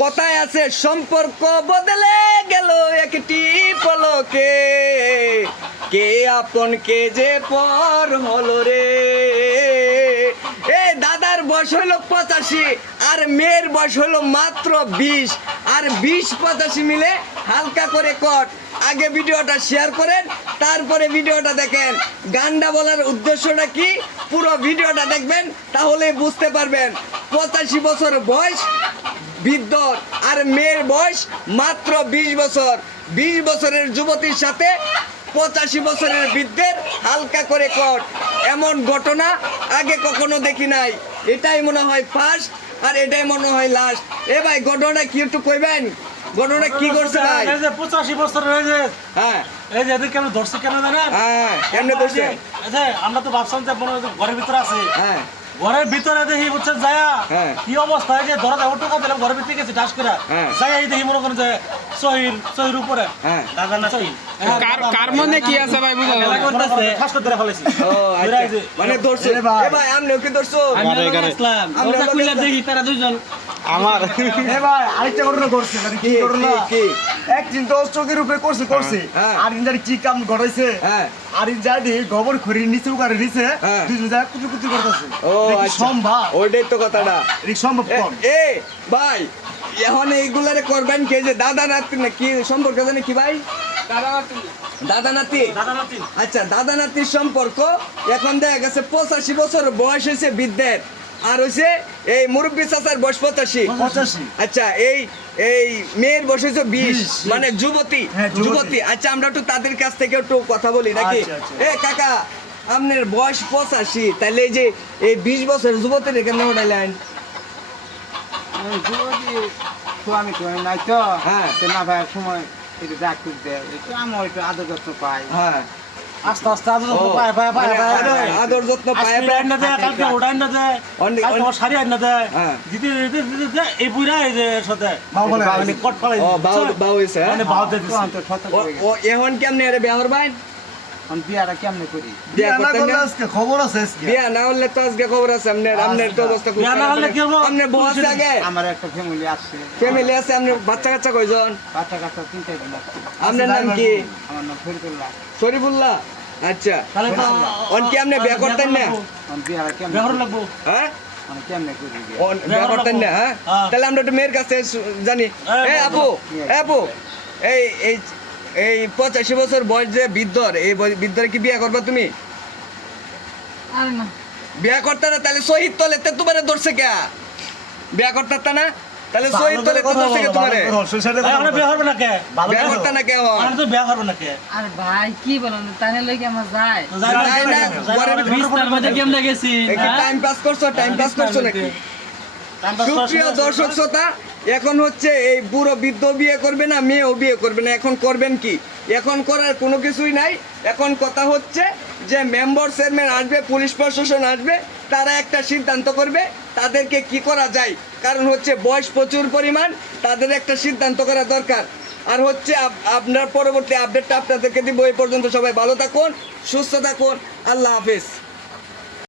কথায় আছে সম্পর্ক বদলে গেল একটি পলকে, কে আপন কে যে পর হলো রে। দাদার বয়স হলো 85 আর মেয়ের বয়স হলো মাত্র 20, আর 20-85 মিলে হালকা করে কট। আগে ভিডিওটা শেয়ার করেন, তারপরে ভিডিওটা দেখেন। গানটা বলার উদ্দেশ্যটা কি পুরো ভিডিওটা দেখবেন, তাহলে বুঝতে পারবেন। 85 বছর বয়স বৃদ্ধ আর মেয়ের বয়স মাত্র 20 বছর। 20 বছরের যুবতীর সাথে 85 বছরের বৃদ্ধের হালকা করে কট। এমন ঘটনা আগে কখনো দেখি নাই। এটাই মনে হয় ফার্স্ট, আর এটাই মনে হয় লাস্ট। ভাই ঘটনা কি একটু কইবেন? ঘটনা কি করছে ভাই? 85 বছর হয়েছে। হ্যাঁ, এই যে এদের কেন ধরছে কেন জানেন? হ্যাঁ, কেমনে ধরছে? আচ্ছা, আমরা তো ভাবছিলাম যে ঘরের ভিতরে আছে। হ্যাঁ, ঘরের ভিতরে দেখি বুঝছেন যায়া হ্যাঁ। কি অবস্থা, যে ধরা দেওয়া টোকা দিলাম ঘরের ভিতরে গেছি ডাস করে হ্যাঁ। যাই এই দেখি মনে করেন যে সহির উপরে হ্যাঁ। দাদা না সহির কার মনে কি আছে ভাই বুঝা যায় না। ফাঁস করে ধরে ফেলেছি। ও আচ্ছা, মানে ধরছে। ভাই আমনেও কি ধরছো? আমরা খুলে দেখি তারা দুইজন আমার ভাই আরেকটা ঘটনা করছে, মানে কি ঘটনা? কি? একদিন তো চোখের উপরে করছে হ্যাঁ। আর জানি কি কাম ঘটাইছে। হ্যাঁ। আর জানি গোবর খড়ি নিচে উগারে নিচে হ্যাঁ। দুইজন যা কুচু কুচু করতেছে। ও এটা কি আচ্ছা, সম্ভব? ওইটাই তো কথাটা। এটা কি সম্ভব কম? ভাই এখন এইগুলারে করবেন কে? যে দাদা নাতি না কি সম্পর্ক জানি কি ভাই? দাদা নাতি। আচ্ছা, দাদা নাতির সম্পর্ক। এখন দেখা গেছে 85 বছর বয়স হয়েছে বৃদ্ধের, আর হয়েছে এই মুরব্বী চাচার বয়স 85। 85। আচ্ছা, এই মেয়ের বয়স হয়েছে 20, 20 মানে যুবতী। হ্যাঁ, যুবতী। আচ্ছা, আমরা একটু তাদের কাছ থেকে একটু কথা বলি নাকি? আচ্ছা, আচ্ছা। কাকা, আপনার বয়স 85, তাহলে এই যে এই 20 বছর যুবতীর এখানে উঠাইলেন? আমি তো নাই তো হ্যাঁ। না ভাই সময় একটু ডাক্তার দেয় একটু আমার একটু আদর যত্ন পাই। হ্যাঁ, আস্তে আস্তে আদর যত্ন পায় আদর যত্ন পায়। আজকে উড়াই না দেয়, কালকে উড়াই না দেয়, অনেক- কালকে আমার শাড়ি আইন না দেয়। হ্যাঁ। দিতে দিতে দিতে দিতে এই বুড়া এই যে সাথে বাউ বলে মানে কট ফলাই ও বাউ হয়েছে। মানে বাউ দিয়ে দিছে। তো সত করে গেছে। ও এখন কেমনে আরে বিয়া করবেন? আমি বিয়াটা কেমনে করি? বিয়া না করতেন করলে না? আজকে খবর আছে আজকে। বিয়া না হলে তো আজকে খবর আছে। আপনার তো অবস্থা খুব বিয়া না খারাপ। হলে কি হবো? আপনার বউ আছে আগে? আমার একটা ফ্যামিলি আছে, ফ্যামিলি আছে? আপনার বাচ্চা কাচ্চা কয়জন? বাচ্চা কাচ্চা 3টা দিন আছে। আপনার নাম কি? আমার নাম ফরিদুল্লাহ। শরীফুল্লাহ। আচ্ছা, তাহলে তো অন কি আপনি বিয়া করতেন না? আমি বিয়াটা কেমনে বিয়া করি? লাগবো। হ্যাঁ, আমি কেমনে করি বিয়া? অন বিয়া করতেন না? হ্যাঁ, হ্যাঁ। তাহলে আমরা একটু মেয়ের কাছে জানি। আপু, আপু, এই এই এই 85 বছর বয়স যে বৃদ্ধর, এই বৃদ্ধরে কি বিয়া করবা তুমি? আরে না, বিয়া করতে না? তাহলে শহীদ তলে তে তোমারে ধরছে কে? বিয়া করতে না? তাহলে শহীদ তলে তো ধরছে কে তোমারে? আমরা বিয়া করবো না কে? বিয়া করতে না কে? আমরা তো বিয়া করবো না কে? আরে ভাই কি বলেন, তাহলে লইকে আমার যায় তো যাই না, যাই না, ঘরের ভিতরে বিছনার মধ্যে কেমনে গেছি? টাইম পাস করছো নাকি? সুপ্রিয় দর্শক শ্রোতা, এখন হচ্ছে এই বুড়ো বৃদ্ধ বিয়ে করবে না, মেয়েও বিয়ে করবে না। এখন করবেন কি? এখন করার কোনো কিছুই নাই। এখন কথা হচ্ছে যে মেম্বার চেয়ারম্যান আসবে, পুলিশ প্রশাসন আসবে, তারা একটা সিদ্ধান্ত করবে তাদেরকে কি করা যায়। কারণ হচ্ছে বয়স প্রচুর পরিমাণ, তাদের একটা সিদ্ধান্ত করা দরকার। আর হচ্ছে আপনার পরবর্তী আপডেটটা আপনাদেরকে দিব। এই পর্যন্ত সবাই ভালো থাকুন, সুস্থ থাকুন, আল্লাহ হাফেজ।